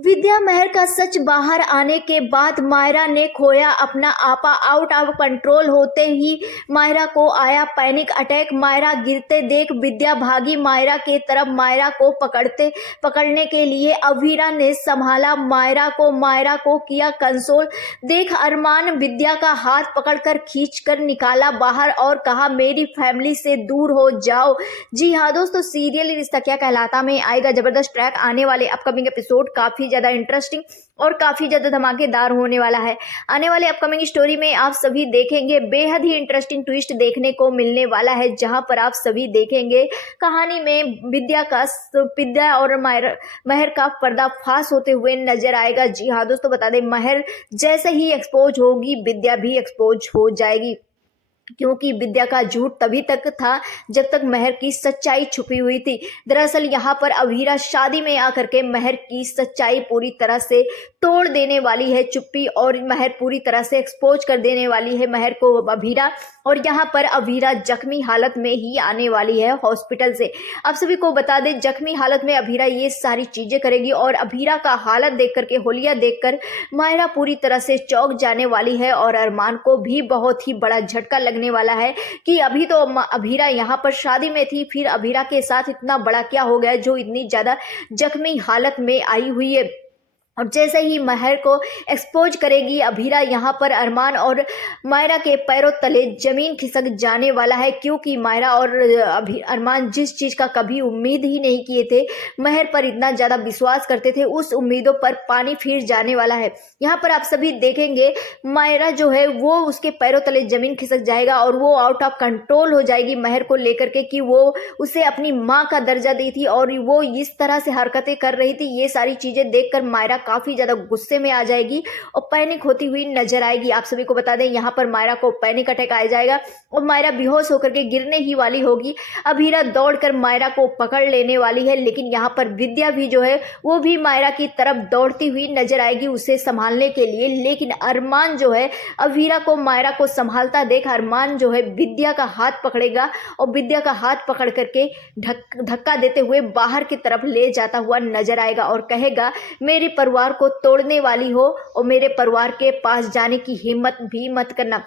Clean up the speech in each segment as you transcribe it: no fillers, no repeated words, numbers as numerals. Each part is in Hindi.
विद्या महर का सच बाहर आने के बाद मायरा ने खोया अपना आपा। आउट ऑफ कंट्रोल होते ही मायरा को आया पैनिक अटैक। मायरा गिरते देख विद्या भागी मायरा के तरफ। मायरा को पकड़ने के लिए अभीरा ने संभाला मायरा को किया कंसोल। देख अरमान विद्या का हाथ पकड़कर खींचकर निकाला बाहर और कहा मेरी फैमिली से दूर हो जाओ। जी हाँ दोस्तों, सीरियल रिश्ता क्या कहलाता में आएगा जबरदस्त ट्रैक आने वाले अपकमिंग एपिसोड काफी ज्यादा इंटरेस्टिंग और काफी ज्यादा धमाकेदार होने वाला है। आने वाले अपकमिंग स्टोरी में आप सभी देखेंगे बेहद ही इंटरेस्टिंग ट्विस्ट देखने को मिलने वाला है, जहां पर आप सभी देखेंगे कहानी में विद्या और महर का पर्दाफाश होते हुए नजर आएगा। जी हाँ दोस्तों, बता दें महर जैसे ही एक्सपोज होगी विद्या भी एक्सपोज हो जाएगी, क्योंकि विद्या का झूठ तभी तक था जब तक महर की सच्चाई छुपी हुई थी। दरअसल यहाँ पर अभीरा शादी में आकर के महर की सच्चाई पूरी तरह से तोड़ देने वाली है चुप्पी, और महर पूरी तरह से एक्सपोज कर देने वाली है महर को अभीरा। और यहाँ पर अभीरा जख्मी हालत में ही आने वाली है हॉस्पिटल से। आप सभी को बता दें जख्मी हालत में अभीरा ये सारी चीजें करेगी, और अभीरा का हालत देख करके होलिया देखकर मायरा पूरी तरह से चौंक जाने वाली है। और अरमान को भी बहुत ही बड़ा झटका लगने वाला है कि अभी तो अभीरा यहाँ पर शादी में थी, फिर अभीरा के साथ इतना बड़ा क्या हो गया जो इतनी ज्यादा जख्मी हालत में आई हुई है। और जैसे ही महर को एक्सपोज करेगी अभीरा, यहाँ पर अरमान और मायरा के पैरों तले जमीन खिसक जाने वाला है, क्योंकि मायरा और अरमान जिस चीज का कभी उम्मीद ही नहीं किए थे, महर पर इतना ज्यादा विश्वास करते थे, उस उम्मीदों पर पानी फिर जाने वाला है। यहाँ पर आप सभी देखेंगे मायरा जो है वो उसके पैरों तले जमीन खिसक जाएगा और वो आउट ऑफ कंट्रोल हो जाएगी महर को लेकर के कि वो उसे अपनी माँ का दर्जा दी थी और वो इस तरह से हरकतें कर रही थी। ये सारी चीजें देखकर मायरा काफी ज्यादा गुस्से में आ जाएगी और पैनिक होती हुई नजर आएगी। आप सभी को बता दें यहाँ पर मायरा को पैनिक अटैक आ जाएगा और मायरा बेहोश होकर के गिरने ही वाली होगी। अभीरा दौड़कर मायरा को पकड़ लेने वाली है, लेकिन यहाँ पर विद्या भी जो है वो भी मायरा की तरफ दौड़ती हुई नजर आएगी उसे संभालने के लिए। लेकिन अरमान जो है अभीरा को मायरा को संभालता देख अरमान जो है विद्या का हाथ पकड़ेगा और विद्या का हाथ पकड़ करके धक्का देते हुए बाहर की तरफ ले जाता हुआ नजर आएगा और कहेगा मेरे परिवार को तोड़ने वाली हो और मेरे परिवार के पास जाने की हिम्मत भी मत करना।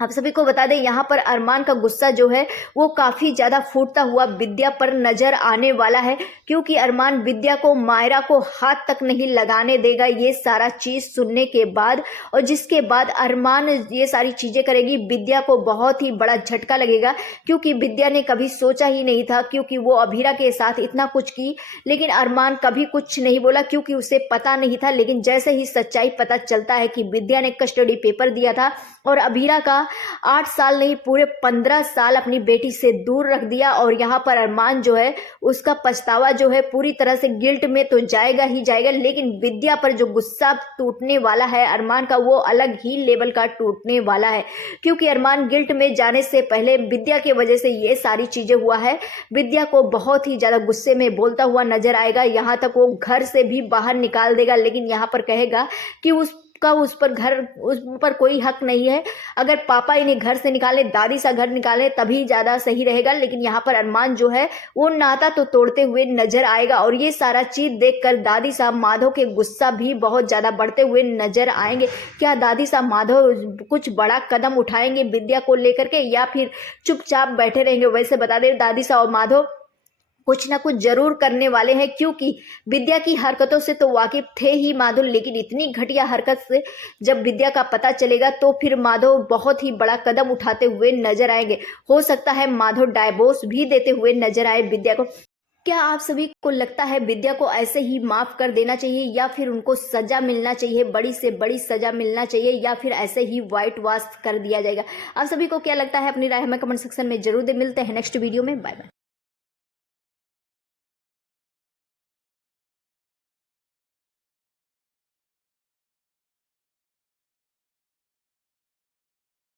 आप सभी को बता दें यहाँ पर अरमान का गुस्सा जो है वो काफी ज्यादा फूटता हुआ विद्या पर नजर आने वाला है, क्योंकि अरमान विद्या को मायरा को हाथ तक नहीं लगाने देगा ये सारा चीज सुनने के बाद। और जिसके बाद अरमान ये सारी चीजें करेगी विद्या को बहुत ही बड़ा झटका लगेगा, क्योंकि विद्या ने कभी सोचा ही नहीं था, क्योंकि वो अभीरा के साथ इतना कुछ की लेकिन अरमान कभी कुछ नहीं बोला क्योंकि उसे पता नहीं था। लेकिन जैसे ही सच्चाई पता चलता है कि विद्या ने कस्टडी पेपर दिया था और अभीरा का 8 साल नहीं पूरे 15 साल अपनी बेटी से दूर रख दिया, और यहाँ पर अरमान जो है उसका पछतावा जो है पूरी तरह से गिल्ट में तो जाएगा ही जाएगा, लेकिन विद्या पर जो गुस्सा टूटने वाला है अरमान का वो अलग ही लेवल का टूटने वाला है, क्योंकि अरमान गिल्ट में जाने से पहले विद्या की वजह से ये सारी चीजें हुआ है। विद्या को बहुत ही ज्यादा गुस्से में बोलता हुआ नजर आएगा, यहाँ तक वो घर से भी बाहर निकाल देगा, लेकिन यहाँ पर कहेगा कि उस पर कोई हक नहीं है। अगर पापा इन्हें घर से निकाले, दादी सा घर निकाले तभी ज्यादा सही रहेगा। लेकिन यहाँ पर अरमान जो है वो नाता तो तोड़ते हुए नजर आएगा, और ये सारा चीज देखकर दादी साहब माधव के गुस्सा भी बहुत ज्यादा बढ़ते हुए नजर आएंगे। क्या दादी साहब माधव कुछ बड़ा कदम उठाएंगे विद्या को लेकर के, या फिर चुपचाप बैठे रहेंगे? वैसे बता दें दादी साहब माधव कुछ ना कुछ जरूर करने वाले हैं, क्योंकि विद्या की हरकतों से तो वाकिफ थे ही माधव, लेकिन इतनी घटिया हरकत से जब विद्या का पता चलेगा तो फिर माधव बहुत ही बड़ा कदम उठाते हुए नजर आएंगे। हो सकता है माधव डाइवोर्स भी देते हुए नजर आए विद्या को। क्या आप सभी को लगता है विद्या को ऐसे ही माफ कर देना चाहिए, या फिर उनको सजा मिलना चाहिए, बड़ी से बड़ी सजा मिलना चाहिए, या फिर ऐसे ही व्हाइट वॉश कर दिया जाएगा? आप सभी को क्या लगता है अपनी राय हमें कमेंट सेक्शन में जरूर दे। मिलते हैं नेक्स्ट वीडियो में। Bye bye.